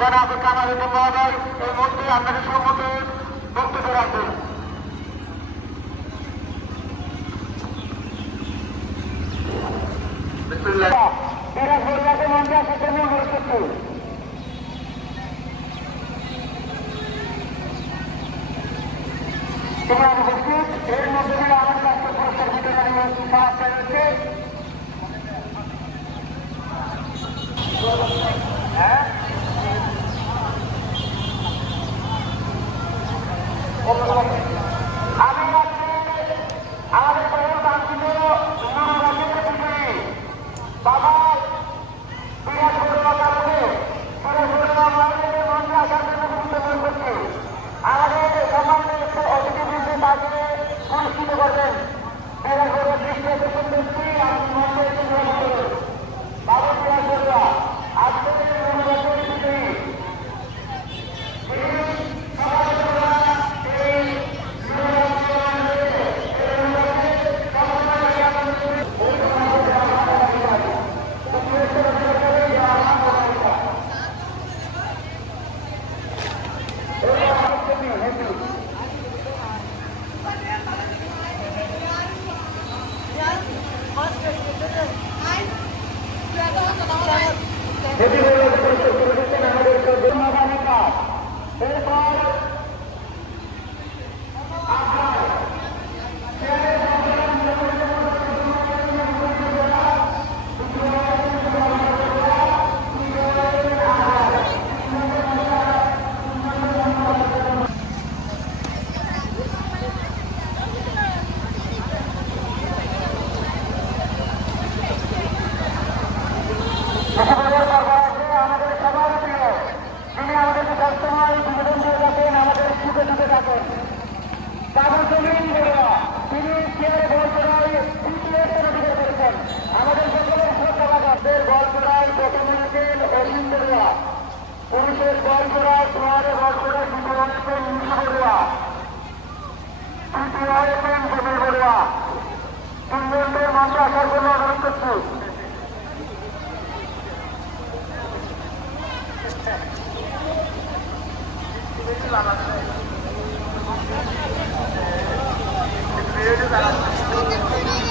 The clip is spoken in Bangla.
জনাব কামারুদ্দিন মহোদয় এই মুহূর্তে আপনাদের সম্মুখে বক্তব্য রাখবেন। বিরাজ বড়ুয়াকে মঞ্চে আসার জন্য অনুরোধ করছি। এর মধ্যে দিয়ে আমার কাছে পুরস্কার বিতরণী সাহায্য রয়েছে। আমি আমাদের বহু বাঞ্ছিত বাবা বিরাজ বড়ুয়া কারণে বিরাজ বড়ুয়া আমাদের মঞ্চে আসার জন্য গুরুত্বপূর্ণ করছে। আমাদের সম্মানিত অতিথিবৃন্দে তাকে পুরস্কৃত করবেন। বিরাজ বড়ুয়া দৃষ্টি আকর্ষণ করছি আমি মঞ্চে এসে গ্রহণ করবেন। বাবা বিরাজ বড়ুয়া আজকের অনুবাদের বিজয়ী পুলিশের বল করায় তোমাদের বল করে দ্বিতীয় হয়েছেন নিশু বড়ুয়া, তৃতীয় হয়েছেন জমির বড়ুয়া। তিনজনদের মঞ্চে আসার জন্য অনুরোধ করছি। Thank you.